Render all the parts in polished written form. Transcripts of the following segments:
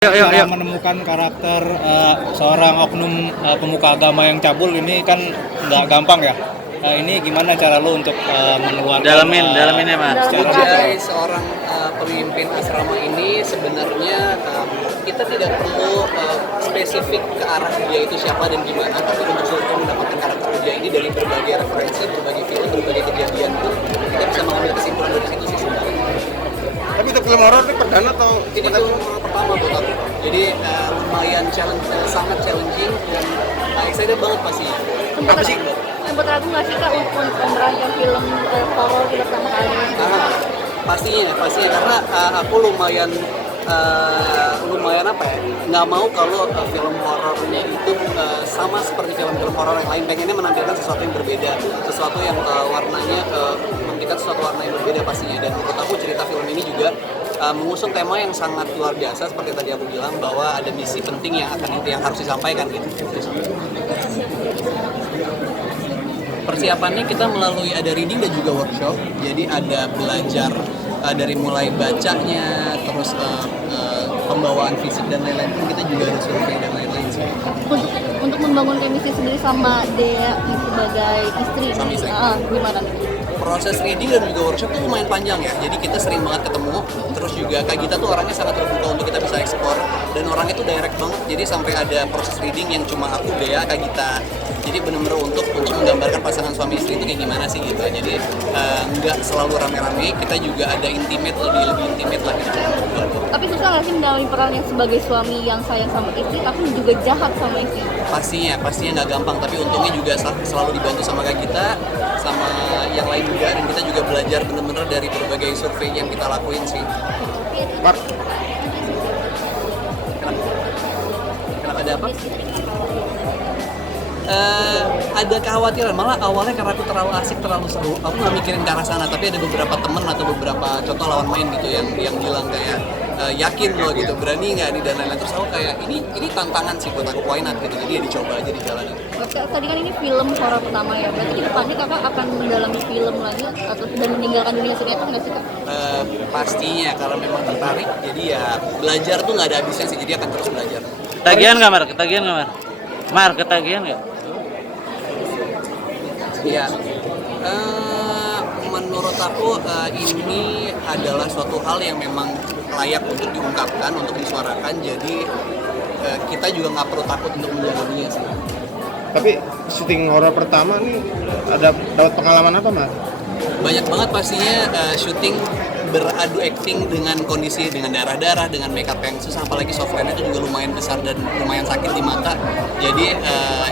Cara menemukan karakter seorang oknum pemuka agama yang cabul ini kan nggak gampang ya. Ini gimana cara lo untuk meneluarkan? Dalamin ya mas. Menjadi seorang pemimpin asrama ini sebenarnya kita tidak perlu spesifik ke arah dia itu siapa dan gimana, tapi untuk mendapatkan karakter dia ini dari berbagai referensi, berbagai film, berbagai kejadian pun kita bisa mengambil kesimpulan dari situ sih sebenarnya. Tapi untuk film horor ini perdana atau Ini film pertama buat aku, jadi lumayan sangat challenging dan excited banget pasti. apa sih? Sempat ragu nggak sih kak untuk merancang film horor di pertama kali? Pastinya karena aku lumayan apa ya, nggak mau kalau film horornya itu sama seperti film-film horor yang lain, pengennya menampilkan sesuatu yang berbeda, sesuatu yang warnanya memberikan sesuatu warna yang berbeda pastinya. Dan menurut aku cerita film ini juga mengusung tema yang sangat luar biasa seperti tadi aku bilang, bahwa ada misi penting yang harus disampaikan gitu. Persiapannya kita melalui ada reading dan juga workshop, jadi ada belajar dari mulai bacanya, terus pembawaan fisik dan lain-lain pun kita juga ada survei dan lain-lain sih. Untuk membangun chemistry sendiri sama Dea sebagai istri, Sama istri. Gimana nih? Proses reading dan juga workshop itu lumayan panjang ya, jadi kita sering banget ketemu, terus juga Kak Gita tuh orangnya sangat terbuka untuk kita bisa eksplor, dan orangnya tuh direct banget, jadi sampai ada proses reading yang cuma aku, Dea, Kak Gita, jadi bener-bener untuk menggambarkan pasangan suami istri itu kayak gimana sih gitu, jadi nggak selalu rame-rame, kita juga ada intimate, lebih intimate lah gitu. Tapi susah nggak sih mendalami peran yang sebagai suami yang sayang sama istri, tapi juga jahat sama istri? Pastinya nggak gampang, tapi untungnya juga selalu dibantu sama Kak Gita, sama yang lain juga, dan kita juga belajar bener-bener dari berbagai survei yang kita lakuin sih. Pak, Kenapa ada apa? Ada kekhawatiran, malah awalnya karena aku terlalu asik, terlalu seru, aku nggak mikirin ke arah sana, tapi ada beberapa temen atau beberapa contoh lawan main gitu yang bilang kayak yakin lo gitu, berani nggak nih dan lain-lain. Terus aku kayak ini tantangan sih buat aku, why not gitu, jadi ya dicoba aja, dijalanin. Tadi kan ini film horor pertama ya, berarti ke depannya kakak akan mendalami film lagi atau dan meninggalkan dunia sinetron nggak sih kak? Pastinya kalau memang tertarik, jadi ya belajar tuh nggak ada habisnya sih, jadi akan terus belajar. Ketagihan nggak Mar? Mar, ketagihan nggak? Ya, menurut aku ini adalah suatu hal yang memang layak untuk diungkapkan, untuk disuarakan. Jadi kita juga nggak perlu takut untuk menjalaninya sih. tapi syuting horor pertama nih ada dapat pengalaman apa, Mas? Banyak banget pastinya syuting beradu acting dengan kondisi dengan darah-darah, dengan makeup yang susah, apalagi softline itu juga lumayan besar dan lumayan sakit di mata. Jadi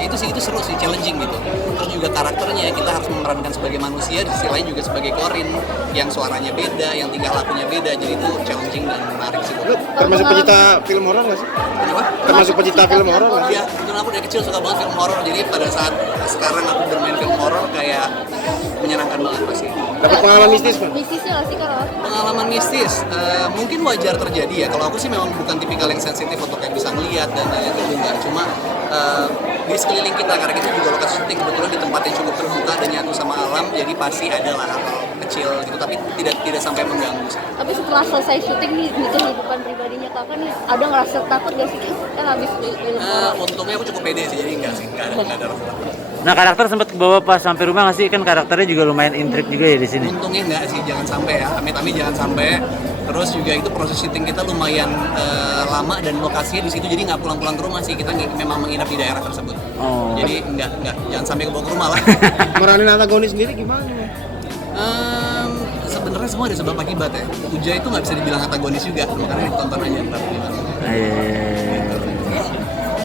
itu seru sih, challenging gitu. Terus juga karakternya kita harus memerankan sebagai manusia, di sisi lain juga sebagai Corin yang suaranya beda, yang tingkah lakunya beda. Jadi itu challenging dan menarik sih. Lu termasuk pecinta film horor nggak sih? Kenapa? Termasuk pecinta film horor nggak sih? Iya, kebetulan aku dari kecil suka banget film horor. Jadi pada saat sekarang aku bermain film horor kayak menyenangkan banget pasti. Dapat pengalaman mistis, Mas? Mistisnya nggak sih kak? Pengalaman mistis, mungkin wajar terjadi ya. Kalau aku sih memang bukan tipikal yang sensitif untuk yang bisa ngeliat dan lain-lain, itu enggak. Cuma di sekeliling kita, karena kita juga lokasi syuting kebetulan di tempat yang cukup terbuka dan nyatu sama alam, jadi pasti ada lah hal kecil gitu, tapi tidak sampai mengganggu sih. Tapi setelah selesai syuting nih di kehidupan pribadinya kakak nih, ada ngerasa takut gak sih kan habis film horor? Untungnya aku cukup pede sih, jadi enggak sih, enggak ada rasa takut. Nah karakter sempat bawa pas sampai rumah nggak sih? Kan karakternya juga lumayan intrik juga ya di sini. Untungnya enggak sih, jangan sampai ya, amit-amit jangan sampai. Terus juga itu proses syuting kita lumayan lama dan lokasinya di situ, jadi nggak pulang-pulang ke rumah sih, kita memang menginap di daerah tersebut. Oh. Jadi enggak, jangan sampai kebawa ke rumah lah. Meranin antagonis sendiri gimana? Sebenarnya semua ada sebab akibat ya. Uja itu nggak bisa dibilang antagonis juga, makanya ditonton aja. Iya.